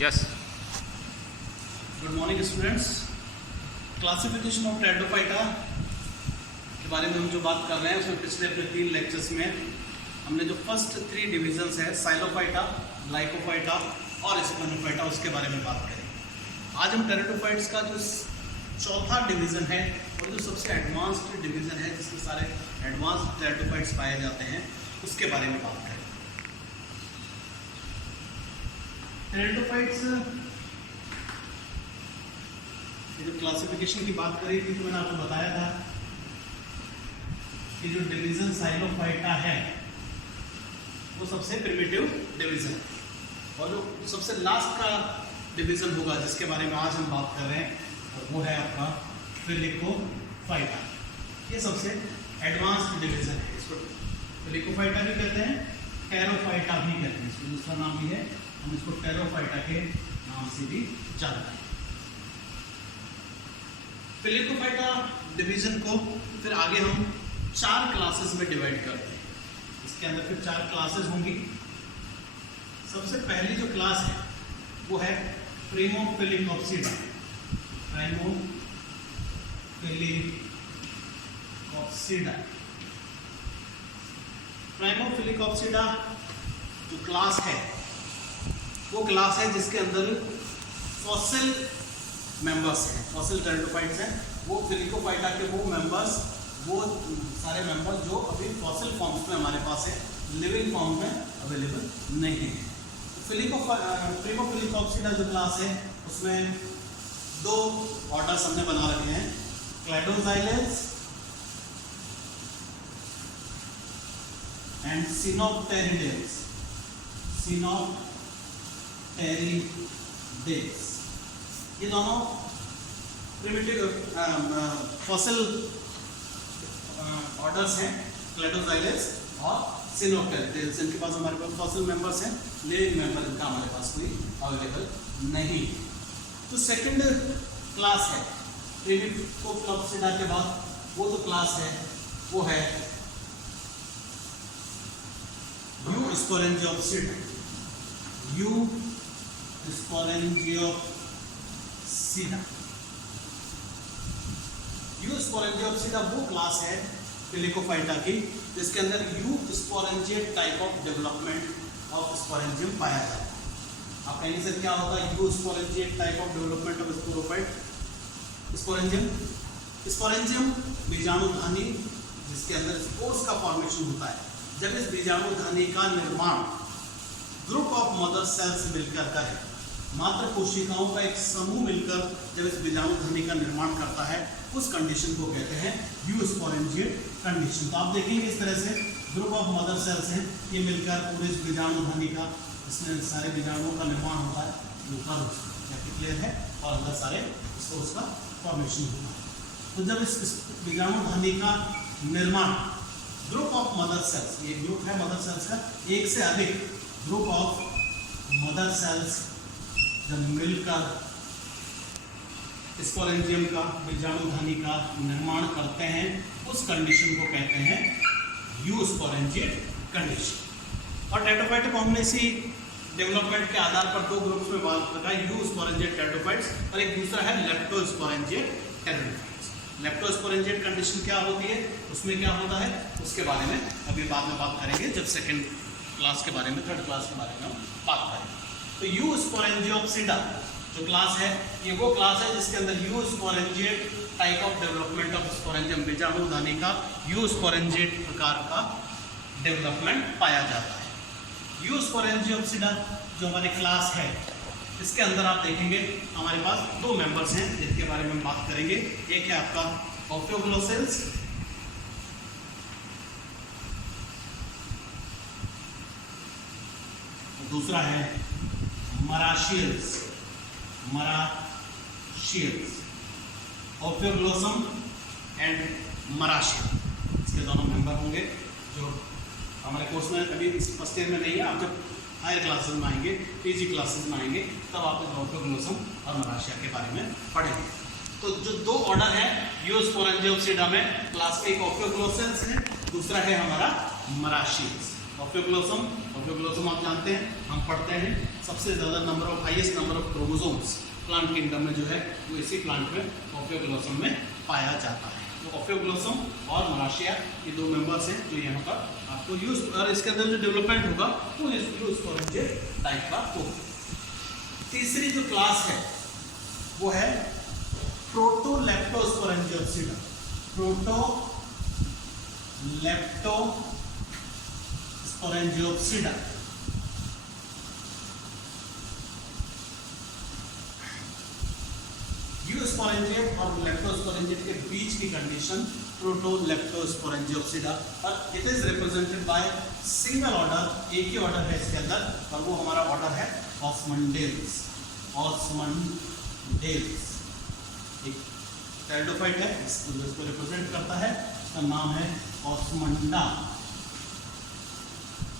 Yes. Good morning students. Classification of pteridophyta के बारे में हम जो बात कर रहे हैं उसमें पिछले अपने 3 लेक्चर्स में हमने जो फर्स्ट 3 डिविजन्स है साइलोफाइटा, लाइकोफाइटा और स्पेनोफाइटा उसके बारे में बात करें। आज हम टेरिडोफाइट्स का जो चौथा डिवीज़न है और जो सबसे एडवांस्ड डिवीज़न है जिसमें सारे एडवांस्ड टेरिडोफाइट्स पाए जाते हैं उसके बारे में बात करें। टेरिडोफाइट्स ये जो क्लासिफिकेशन की बात करी थी तो मैंने आपको बताया था कि जो डिवीजन साइलोफाइटा है वो सबसे प्रिमिटिव डिवीजन है और जो सबसे लास्ट का डिवीजन होगा जिसके बारे में आज हम बात कर रहे हैं वो है आपका फिलिकोफाइटा। ये सबसे एडवांस्ड डिवीजन है। इसको फिलिकोफाइटा भी कहते हैं, टेरोफाइटा भी कहते हैं, इसको दूसरा नाम भी है, हम इसको टेरोफाइटा के नाम से भी जानते हैं। फिलिकोफाइटा डिवीजन को फिर आगे हम 4 क्लासेस में डिवाइड करते हैं। इसके अंदर फिर 4 क्लासेस होंगी। सबसे पहली जो क्लास है वो है प्रिमोफिलिकोप्सिडा। प्रिमोफिलिकोप्सिडा जो क्लास है वो क्लास है जिसके अंदर फॉसिल मेंबर्स हैं, फॉसिल टेरिडोफाइट्स हैं। वो फिलिकोफाइटा के वो मेंबर्स, वो सारे मेंबर्स जो अभी फॉसिल फॉर्म्स में हमारे पास है, लिविंग फॉर्म में अवेलेबल नहीं है। प्रिमोफिलिकोप्सिडा जो क्लास है उसमें 2 ऑर्डर्स हमने बना रखे हैं, क्लैडोजाइलेंस एंड सिनोप्टेरिडेस। ये दोनों प्रिमिटिव फॉसिल ऑर्डर्स हैं, क्लैडोजाइलेंस और सिनोप्टेरिडेस। इनके पास हमारे पास फॉसिल मेंबर्स हैं, लिविंग मेंबर इनका हमारे पास कोई अवेलेबल नहीं। तो सेकंड क्लास है प्रिमोफिलिकोप्सिडा के बाद वो जो क्लास है वो है यूस्पोरेंजियोप्सिडा। यूस्पोरेंजियोप्सिडा वो क्लास है फिलिकोफाइटा की जिसके अंदर eusporangiate type of development of sporangium पाया जाता है। आप कहेंगे सर क्या होगा eusporangiate type of development of sporangium? Sporangium बीजाणुधानी जिसके अंदर स्पोर्स का फॉर्मेशन होता है। जब इस बीजाणुधानी का निर्माण ग्रुप ऑफ मदर सेल्स मिलकर करे, मात्र कोशिकाओं का एक समूह मिलकर जब इस बीजाणुधानी का निर्माण करता है उस कंडीशन को कहते हैं यूस्पोरेंजिएट कंडीशन। तो आप देखेंगे इस तरह से ग्रुप ऑफ मदर सेल्स हैं, ये मिलकर पूरे इस बीजाणुधानी का, इसमें सारे बीजाणुओं का निर्माण होता है, ऊपर कैपिटुलर है और अंदर सारे स्पोर्स का फॉर्मेशन होता है। तो जब इस बीजाणुधानी का निर्माण ग्रुप ऑफ मदर सेल्स, ये ग्रुप है मदर सेल्स का, एक से अधिक ग्रुप ऑफ मदर सेल्स जब मिलकर स्पोरेंजियम का, बीजाणुधानी का निर्माण करते हैं उस कंडीशन को कहते हैं यूस्पोरेंजिएट कंडीशन। और टेरिडोफाइट को हमने इसी डेवलपमेंट के आधार पर 2 ग्रुप्स में बात रखा, यूस्पोरेंजिएट टेरिडोफाइट्स और एक दूसरा है लेप्टोस्पोरेंजिएट टेरिडोफाइट्स। लेप्टोस्पोरेंजिएट कंडीशन क्या होती है, उसमें क्या होता है, उसके बारे में अभी बाद में बात करेंगे जब सेकेंड क्लास के बारे में, थर्ड क्लास के बारे में हम बात करेंगे। तो यूस्पोरेंजियोप्सिडा जो क्लास है ये वो क्लास है जिसके अंदर eusporangiate type of development of sporangium, बीजाणुधानी का यूस्पोरेंजिएट प्रकार का डेवलपमेंट पाया जाता है। यूस्पोरेंजियोप्सिडा जो हमारी क्लास है इसके अंदर आप देखेंगे हमारे पास 2 मेंबर्स हैं जिनके बारे में हम बात करेंगे। एक है आपका ओफियोग्लोसेल्स दूसरा है मराशियल्स। ओफियोग्लोसम एंड मराशियल, इसके दोनों मेंबर होंगे जो हमारे कोर्स में अभी फर्स्ट ईयर में नहीं है। आप जब हायर क्लासेस में आएंगे, पीजी क्लासेस में आएंगे, तब आप ओफियोग्लोसम और मराशिया के बारे में पढ़ेंगे। तो जो 2 ऑर्डर है यूस्पोरेंजियोप्सिडा में, क्लास में एक ओफियोग्लोसेल्स है, दूसरा है हमारा मराशियल्स। ऑफियोग्लोसम आप जानते हैं, हम पढ़ते हैं सबसे ज़्यादा highest number of chromosomes plant kingdom में जो है वो इसी प्लांट में ऑफियोग्लोसम में पाया जाता है। तो ऑफियोग्लोसम और मलाशिया ये दो मेंबर्स हैं जो यहाँ पर आपको यूज, और इसके अंदर जो डेवलपमेंट होगा वो यूस्पोरेंजिएट टाइप का होगा। तीसरी जो क्लास है वो है प्रोटोलेप्टोस्पोरेंजियोप्सिडा। प्रोटोलेप्टोस्पोरेंजियोप्सिडा यूस्पोरेंजिएट और लेप्टोस्पोरेंजिएट के बीच की कंडीशन प्रोटोलेप्टोस्पोरेंजियोप्सिडा, और it is represented by single order, एक ही ऑर्डर है इसके अंदर, और वो हमारा ऑर्डर है ऑस्मंडेल्स। एक टेरिडोफाइट है, इसको रिप्रेजेंट करता है, इसका नाम है ऑस्मंडा।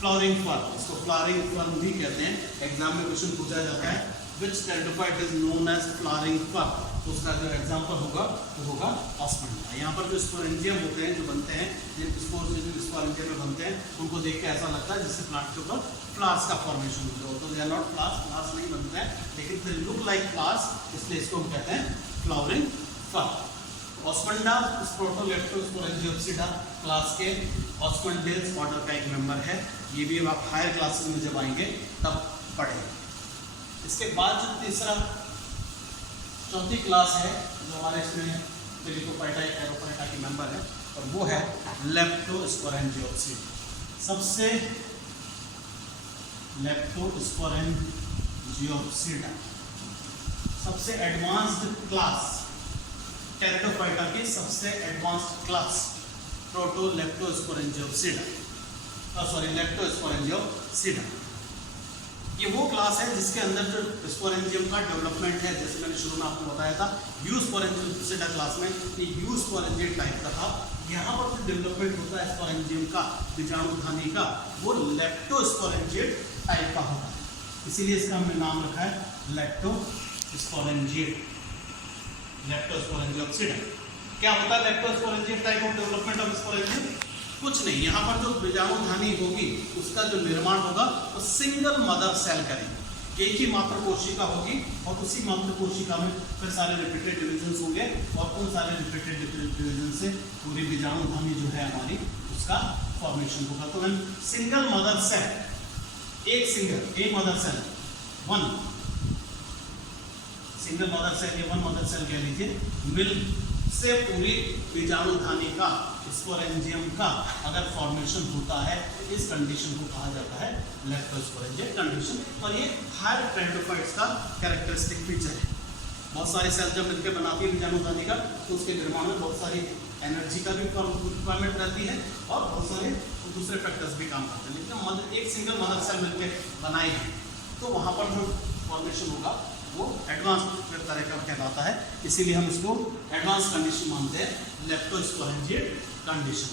फ्लावरिंग फर्म, इसको फ्लावरिंग फर्म भी कहते हैं, एग्जाम में क्वेश्चन पूछा जाता है which pteridophyte is known as flowering fern, तो उसका जो एग्जाम्पल होगा वो होगा ऑस्मंडा। यहाँ पर जो स्पोरेंजियम होते हैं, जो बनते हैं, जिन स्पोर्स जो स्पोरेंजियम में बनते हैं, उनको देख के ऐसा लगता है जैसे प्लांट के ऊपर फ्लावर्स का फॉर्मेशन होता है, तो दे आर नॉट फ्लावर्स नहीं बनते हैं, लेकिन दे लुक लाइक फ्लावर्स, इसलिए इसको हम कहते हैं फ्लावरिंग फर्म। ऑस्मंडा इस प्रोटोलेप्टोस्पोरेंजियोप्सिडा क्लास के ऑस्मंडेल्स ऑर्डर का एक मेंबर है। ये भी आप हायर क्लासेस में जब आएंगे तब पढ़ेंगे। इसके बाद जो चौथी क्लास है जो हमारे इसमें टेरिडोफाइटा एरोफाइटा की मेंबर है, और वो है लेप्टोस्पोरेंजियोप्सिडा। सबसे एडवांस्ड क्लास, टेरिडोफाइटा की सबसे एडवांस्ड क्लास लेप्टोस्पोरेंजियोप्सिडा। ये वो क्लास है जिसके अंदर जो स्पोरेंजियम का डेवलपमेंट है, जैसे मैंने शुरू में आपको बताया था यूस्पोरेंजियोप्सिडा क्लास में ये यूस्पोरेंजिएट टाइप का था। यहाँ पर जो डेवलपमेंट होता है स्पोरेंजियम का, बीजाणुधानी का, वो लेप्टोस्पोरेंजिएट टाइप का होता है, इसीलिए इसका हमने नाम रखा है लेप्टोस्पोरेंजियोप्सिडा। क्या होता है leptosporangiate type of development of sporangium? कुछ नहीं, यहाँ पर जो बीजाणुधानी होगी उसका जो निर्माण होगा वो सिंगल मदर सेल करेगी, एक ही मात्र कोशिका होगी, और उसी मात्र कोशिका में फिर सारे रिपीटेड डिविजन्स होंगे, और उन सारे रिपीटेड डिविजन से पूरी बीजाणुधानी जो है हमारी उसका फॉर्मेशन होगा। तो सिंगल मदर सेल, एक mother cell, single mother cell या वन मदर सेल कह लीजिए, मिल से पूरी बीजाणुधानी का, स्पोरेंजियम का अगर फॉर्मेशन होता है, इस कंडीशन को कहा जाता है लेप्टोस्पोरेंजिएट कंडीशन। और ये हायर टेरिडोफाइट्स का कैरेक्टरिस्टिक फीचर है। बहुत सारी सेल जब मिलकर बनाती है बीजाणुधानी का, तो उसके निर्माण में बहुत सारी एनर्जी का भी रिक्वायरमेंट रहती है, और बहुत सारे दूसरे फैक्टर्स भी काम करते हैं। लेकिन एक सिंगल मदर सेल मिलकर बनाई है, तो वहाँ पर जो फॉर्मेशन होगा वो एडवांस तरह का कहलाता है, इसीलिए हम इसको एडवांस कंडीशन मानते हैं, लेप्टोस्पोरेंजिएट कंडीशन।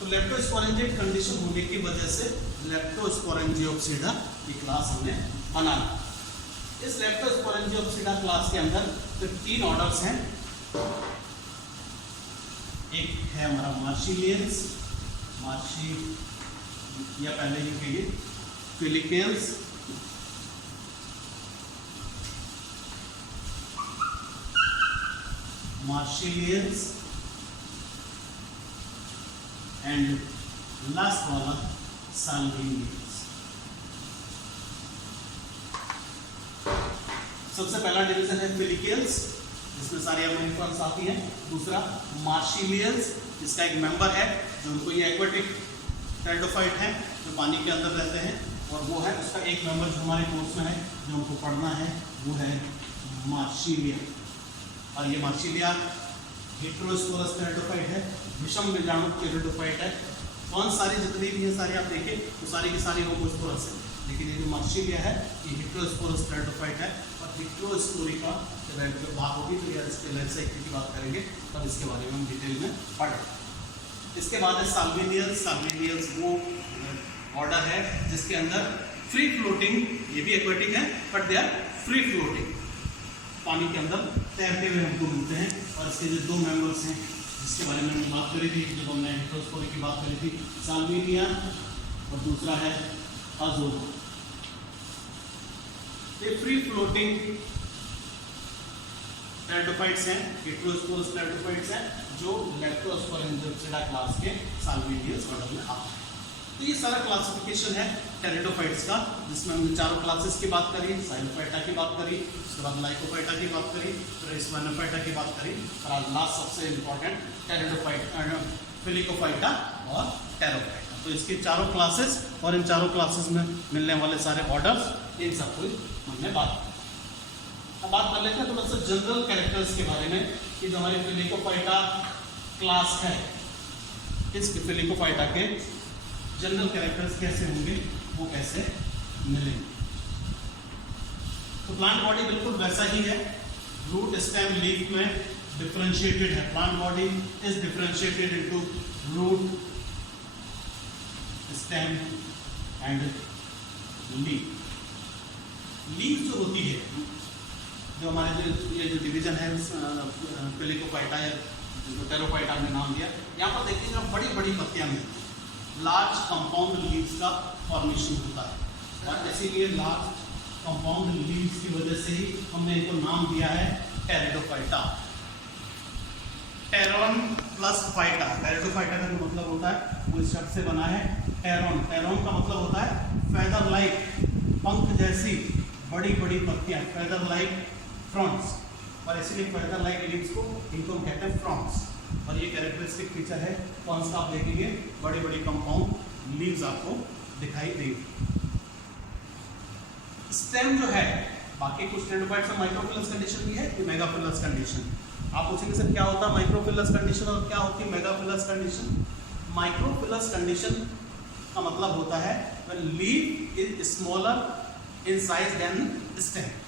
तो लेप्टोस्पोरेंजिएट कंडीशन होने की वजह से लेप्टोस्पोरेंजियोप्सिडा की क्लास हमने बनाई। इस लेप्टोस्पोरेंजियोप्सिडा क्लास के अंदर तो 3 ऑर्डर्स हैं। एक है हमारा मार्शिलियंस, या पहले ही कहिए फिलिकेल्स, मार्शिलियंस, एंड लास्ट वाला साल्विनियंस। सबसे पहला डिवीजन है फिलिकेल्स, जिसमें सारी अमीनो आती हैं। दूसरा मार्शिलियंस, जिसका एक मेंबर है जो उनको ये एक्वेटिक टेरिडोफाइट है जो पानी के अंदर रहते हैं, और वो है उसका एक मेंबर जो हमारे कोर्स में है जो हमको पढ़ना है, वो है मार्शिलिया। और ये मार्शिलिया हेटेरोस्पोरस टेरिडोफाइट है, विषम बीजाणु टेरिडोफाइट है। कौन सारी जितनी भी है सारी आप देखें तो सारी की सारी होमोस्पोरस है, लेकिन ये जो मार्शिलिया है ये हेटेरोस्पोरस टेरिडोफाइट है। और हेटेरोस्पोरी का जब बात होगी तो यार इसके लाइफ साइकिल की बात करेंगे, तब इसके बारे में हम डिटेल में पढ़ेंगे। इसके बाद है साल्विनियंस वो ऑर्डर है जिसके अंदर फ्री फ्लोटिंग, ये भी एक्वेटिक है but they are free floating, पानी के अंदर तैरते हुए हमको मिलते हैं। और इसके जो 2 मेंबर्स हैं जिसके बारे में हमने बात करी थी जब हमने हेटेरोस्पोरी की बात करी थी, साल्विनिया और दूसरा है अजोला। ये फ्री फ्लोटिंग टेरिडोफाइट्स हैं, हेटेरोस्पोरस टेरिडोफाइट्स हैं, जो लेप्टोस्पोरेंजिया क्लास के साल्विनियस ऑर्डर में आते हैं। तो ये सारा क्लासिफिकेशन है टेरिडोफाइट्स का, जिसमें हमने चारों क्लासेस की बात करी, साइलोफाइटा की बात करी, उसके बाद लाइकोफाइटा की बात करी, फिर स्पाइनोफाइटा की बात करी, और आज लास्ट सबसे इंपॉर्टेंट टेरिडोफाइट, फिलिकोफाइटा और टेरोफाइटा। तो इसके चारों क्लासेस और इन चारों क्लासेस में मिलने वाले सारे ऑर्डर्स, इन सब को हमने बात की। अब बात कर लेते हैं थोड़ा सा जनरल कैरेक्टर्स के बारे में कि जो हमारी फिलिकोफाइटा क्लास है, इस फिलिकोफाइटा के जनरल कैरेक्टर्स कैसे होंगे, वो कैसे मिलेंगे। तो प्लांट बॉडी बिल्कुल वैसा ही है, रूट स्टेम लीफ में डिफरेंशिएटेड है। Plant body is differentiated into root stem and leaf. Leaf जो होती है, जो हमारे ये जो डिवीजन है फिलिकोफाइटा या जो टेरोफाइटा में नाम दिया, यहाँ पर देखिए जरा बड़ी बड़ी पत्तियां मिलती हैं, लार्ज कंपाउंड लीव्स का फॉर्मेशन होता है, और इसीलिए लार्ज कंपाउंड लीव्स की वजह से ही हमने इनको नाम दिया है Pteridophyta. Pteron plus phyta, Pteridophyta का जो मतलब होता है वो इस शब्द से बना है टेरॉन। टेरॉन का मतलब होता है फेदर लाइक, पंख जैसी बड़ी बड़ी पत्तियां, फेदर लाइक फ्रॉन्ट्स, और इसीलिए फेदर लाइक लीव्स को इनको हम कहते हैं फ्रॉन्ट्स। और ये कैरेक्टरिस्टिक फीचर है कौन सा, आप देखेंगे बड़ी बड़ी कंपाउंड लीव्स आपको दिखाई देगी। स्टेम जो है, बाकी कुछ टेरिडोफाइट्स में माइक्रोफिलस कंडीशन भी है, ये मेगाफिलस कंडीशन। आप पूछेंगे सर क्या होता है माइक्रोफिलस कंडीशन और क्या होती है मेगाफिलस कंडीशन। माइक्रोफिलस कंडीशन का मतलब होता है when leaf is smaller in size than stem.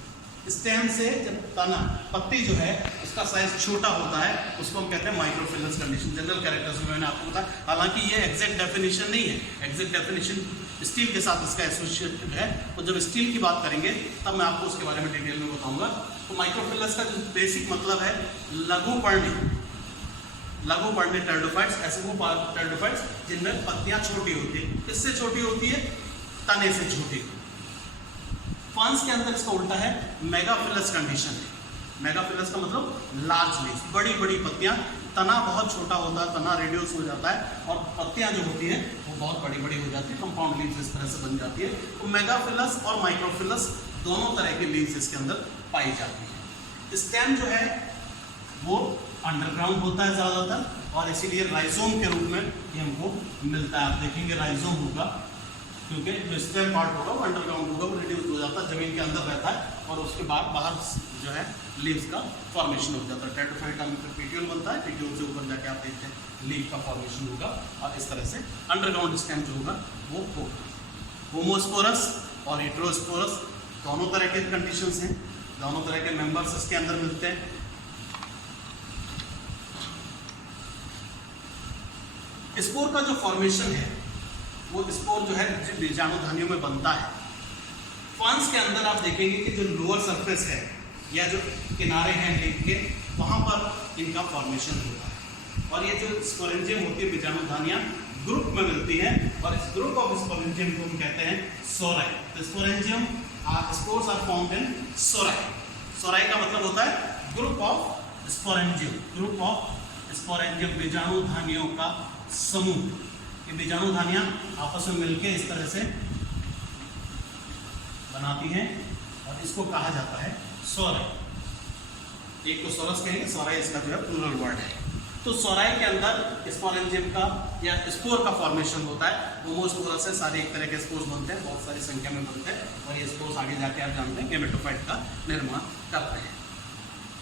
Stem से जब तना, पत्ती जो है उसका साइज छोटा होता है, उसको हम कहते हैं माइक्रोफिलस कंडीशन। जनरल कैरेक्टर्स में मैंने आपको बताया, हालांकि ये एग्जैक्ट डेफिनेशन नहीं है, एग्जैक्ट डेफिनेशन स्टील के साथ इसका एसोसिएटेड है, तो जब स्टील की बात करेंगे तब मैं आपको उसके बारे में डिटेल में बताऊंगा। तो माइक्रोफिलस का जो बेसिक मतलब है लघु पर्णी, लघु पर्णी टेरिडोफाइट्स, ऐसे वो टेरिडोफाइट्स जिनमें पत्तियां छोटी होती है। किससे छोटी होती है, तने से छोटी। फर्न्स के अंदर इसका उल्टा है, मेगाफिलस कंडीशन है। मेगाफिलस का मतलब लार्ज लीव्स, बड़ी बड़ी पत्तियां, तना बहुत छोटा होता है, तना रेड्यूस हो जाता है और पत्तियां जो होती हैं वो बहुत बड़ी बड़ी हो जाती है, कंपाउंड लीव्स इस तरह से बन जाती है। तो मेगाफिलस और माइक्रोफिलस दोनों तरह के लीव्स इसके अंदर पाई जाती है। स्टेम जो है वो अंडरग्राउंड होता है ज़्यादातर, और इसीलिए राइजोम के रूप में ये हमको मिलता है। आप देखेंगे राइजोम होगा, क्योंकि जो स्टेम पार्ट होगा वो अंडरग्राउंड होगा, वो रिड्यूस हो जाता है, जमीन के अंदर रहता है, और उसके बाद बाहर जो है लीव्स का फॉर्मेशन हो जाता है। टेरिडोफाइटा में फिर पेटियोल बनता है, पेटियोल से ऊपर जाके आप देखते हैं लीव का फॉर्मेशन होगा, और इस तरह से अंडरग्राउंड स्टेम जो होगा वो होगा। होमोस्पोरस और हेटेरोस्पोरस दोनों तरह के कंडीशंस हैं, दोनों तरह के मेंबर्स इसके अंदर मिलते हैं। स्पोर का जो फॉर्मेशन है वो स्पोर जो है बीजाणुधानियों में बनता है। फर्न्स के अंदर आप देखेंगे कि जो लोअर सरफेस है या जो किनारे हैं लीफ के, वहाँ पर इनका फॉर्मेशन होता है। और ये जो स्पोरेंजियम होती है बीजाणुधानियाँ ग्रुप में मिलती हैं, और इस ग्रुप ऑफ स्पोरेंजियम को हम कहते हैं सोराई। तो sporangium spores are found in sori. Sori का मतलब होता है group of sporangium, group of sporangium, बीजाणुधानियों का समूह। ये बीजाणुधानियाँ आपस में मिलकर इस तरह से बनाती हैं, और इसको कहा जाता है सोराई। एक तो सोरस कहेंगे, सोराई इसका जो है प्लूरल वर्ड है। तो सोराई के अंदर स्पोरेंजियम का या स्पोर का फॉर्मेशन होता है। होमोस्पोरस से सारे एक तरह के स्पोर्स बनते हैं, बहुत सारी संख्या में बनते हैं, और ये स्पोर्स आगे जाके आप जानते हैं गेमेटोफाइट का निर्माण करते हैं।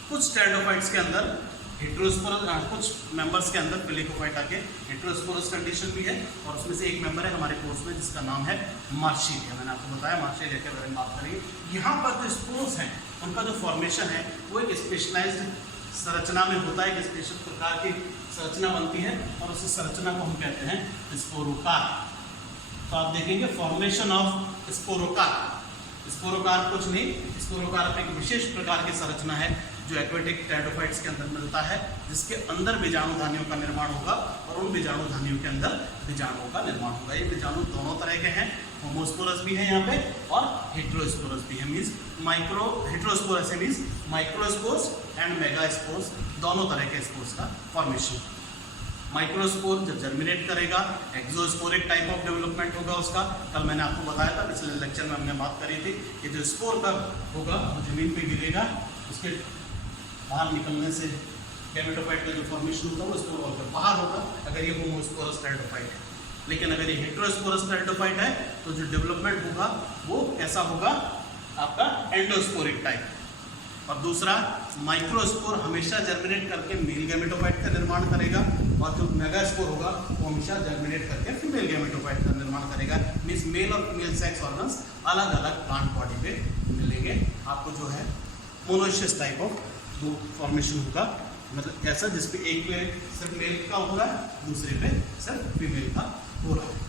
कुछ टेरिडोफाइट्स के अंदर हेटेरोस्पोरस, कुछ मेंबर्स के अंदर फिलिकोफाइटा के हेटेरोस्पोरस कंडीशन भी है, और उसमें से एक मेंबर है हमारे कोर्स में जिसका नाम है मार्शिलिया। मैंने आपको बताया मार्शिलिया के बारे में बात करेंगे। यहाँ पर जो स्पोर्स हैं उनका जो फॉर्मेशन है वो एक स्पेशलाइज्ड संरचना में होता है, एक स्पेशल प्रकार की संरचना बनती है, और उस संरचना को हम कहते हैं स्पोरोकार। तो आप देखेंगे फॉर्मेशन ऑफ स्पोरोकार। स्पोरोकार कुछ नहीं, स्पोरोकार एक विशेष प्रकार की संरचना है जो एक्वेटिक टेरिडोफाइट्स के अंदर मिलता है, जिसके अंदर बीजाणुधानियों का निर्माण होगा और उन बीजाणुधानियों के अंदर बीजाणुओं का निर्माण होगा। ये बीजाणु दोनों तरह के हैं, होमोस्पोरस भी है यहाँ पे और हेटेरोस्पोरस भी है। मीन्स माइक्रो हेटेरोस्पोरस है मीन्स माइक्रोस्पोर्स एंड मेगास्पोर्स, दोनों तरह के स्पोर्स का फॉर्मेशन। माइक्रोस्पोर जब जर्मिनेट करेगा एक्सोस्पोरिक टाइप ऑफ डेवलपमेंट होगा उसका। कल मैंने आपको बताया था, पिछले लेक्चर में हमने बात करी थी कि जो स्पोर कब होगा वो जमीन पे गिरेगा, उसके बाहर निकलने से गैमेटोफाइट का जो फॉर्मेशन होता है वो स्पोर वॉल के बाहर होगा, अगर ये होमोस्पोरस टेरिडोफाइट है। लेकिन अगर ये हेटेरोस्पोरस टेरिडोफाइट है तो जो डेवलपमेंट होगा वो कैसा होगा, आपका एंडोस्पोरिक टाइप। और दूसरा माइक्रोस्पोर हमेशा जर्मिनेट करके मेल गैमेटोफाइट का निर्माण करेगा, और जो मेगास्पोर होगा वो हमेशा जर्मिनेट करके फीमेल गैमेटोफाइट का निर्माण करेगा। मीन्स मेल और फीमेल सेक्स ऑर्गन्स अलग अलग प्लांट बॉडी पे मिलेंगे। आपको जो है मोनोशियस टाइप ऑफ फॉर्मेशन होगा, मतलब ऐसा जिसपे एक पे सिर्फ मेल का होगा, दूसरे पे सिर्फ फीमेल का हो रहा है।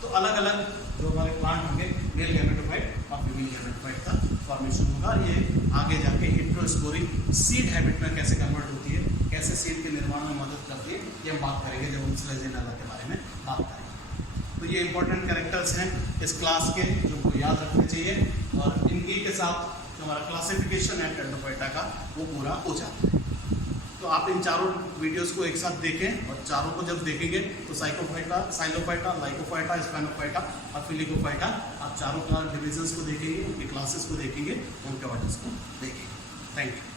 तो अलग अलग जो हमारे प्लांट होंगे मेल गैमेटोफाइट और फीमेल गैमेटोफाइट का फॉर्मेशन होगा। ये आगे जाके हेटेरोस्पोरिक सीड हैबिट में कैसे कन्वर्ट होती है, कैसे सीड के निर्माण में मदद करती है, ये हम बात करेंगे जब हम फ्लैजेलेला के बारे में बात करेंगे। तो ये इंपॉर्टेंट कैरेक्टर्स हैं इस क्लास के, जो को याद रखने चाहिए, और इनकी के साथ जो हमारा क्लासिफिकेशन है टेरिडोफाइटा का वो पूरा हो जाता है। तो आप इन चारों वीडियोस को एक साथ देखें, और चारों को जब देखेंगे तो साइकोफाइटा, साइलोफाइटा, लाइकोफाइटा, स्पैनोफाइटा और फिलिकोफाइटा, आप चारों का डिविजन्स को देखेंगे, उनकी क्लासेस को देखेंगे, उनके ऑर्डर्स को देखेंगे। Thank you.